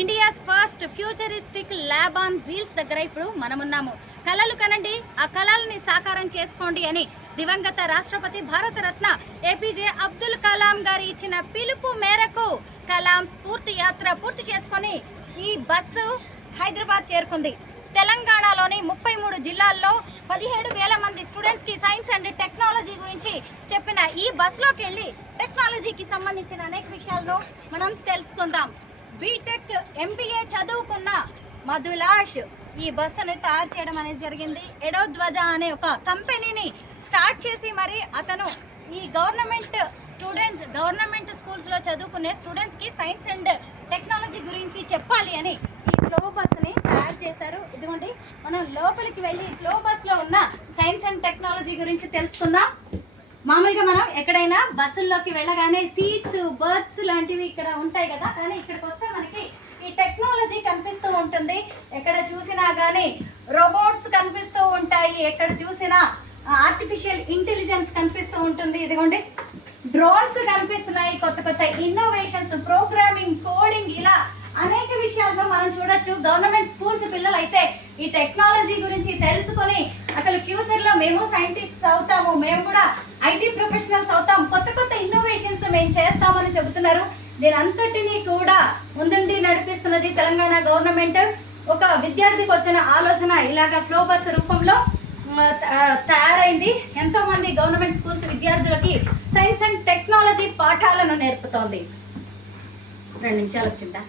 India's first futuristic lab on wheels దగ్గర ఇప్పుడు మనమున్నాము. కళలు కనండి, ఆ కళల్ని సాకారం చేసుకోండి అని దివంగత రాష్ట్రపతి భారతరత్న ఏపీజే అబ్దుల్ కలాం గారు ఇచ్చిన పిలుపు మేరకు కలాం స్ఫూర్తి యాత్ర పూర్తి చేసుకొని ఈ బస్సు హైదరాబాద్ చేరుకుంది. తెలంగాణలోని 33 జిల్లాల్లో 17,000 మంది స్టూడెంట్స్కి సైన్స్ అండ్ టెక్నాలజీ గురించి చెప్పిన ఈ బస్సులోకి వెళ్ళి టెక్నాలజీకి సంబంధించిన అనేక విషయాలను మనం తెలుసుకుందాం. బీటెక్ ఎంబీఏ చదువుకున్న మధులాష్ ఈ బస్సుని తయారు చేయడం అనేది జరిగింది. ఎడోధ్వజ అనే ఒక కంపెనీని స్టార్ట్ చేసి మరి అతను ఈ గవర్నమెంట్ స్కూల్స్లో చదువుకునే స్టూడెంట్స్కి సైన్స్ అండ్ టెక్నాలజీ గురించి చెప్పాలి అని ఈ ఫ్లో బస్ని తయారు చేశారు. ఇదిగోండి, మనం లోపలికి వెళ్ళి ఫ్లో బస్లో ఉన్న సైన్స్ అండ్ టెక్నాలజీ గురించి తెలుసుకుందాం. మామూలుగా మనం ఎక్కడైనా బస్సుల్లోకి వెళ్ళగానే సీట్స్, బర్త్స్ లాంటివి ఇక్కడ ఉంటాయి కదా, కానీ ఇక్కడికి వస్తే మనకి ఈ టెక్నాలజీ కనిపిస్తూ ఉంటుంది. ఎక్కడ చూసినా కానీ రోబోట్స్ కనిపిస్తూ ఉంటాయి, ఎక్కడ చూసినా ఆర్టిఫిషియల్ ఇంటెలిజెన్స్ కనిపిస్తూ ఉంటుంది. ఇదిగోండి, డ్రోన్స్ కనిపిస్తున్నాయి, కొత్త కొత్త ఇన్నోవేషన్స్, ప్రోగ్రామింగ్, కోడింగ్, ఇలా అనేక విషయాలను మనం చూడొచ్చు. గవర్నమెంట్ స్కూల్స్ పిల్లలు అయితే ఈ టెక్నాలజీ గురించి తెలుసుకొని అసలు ఫ్యూచర్లో మేము సైంటిస్ట్స్ అవుతాము, మేము కూడా ఐటీ ప్రొఫెషనల్స్ అవుతాం, కొత్త కొత్త ఇన్నోవేషన్స్ మేము చేస్తామని చెబుతున్నారు. దీని అంతటినీ కూడా ముందుండి నడిపిస్తున్నది తెలంగాణ గవర్నమెంట్. ఒక విద్యార్థికి వచ్చిన ఆలోచన ఇలాగా ఫ్లో బస్ రూపంలో తయారైంది. ఎంతో మంది గవర్నమెంట్ స్కూల్స్ విద్యార్థులకి సైన్స్ అండ్ టెక్నాలజీ పాఠాలను నేర్పుతోంది. 2 నిమిషాలు వచ్చిందా?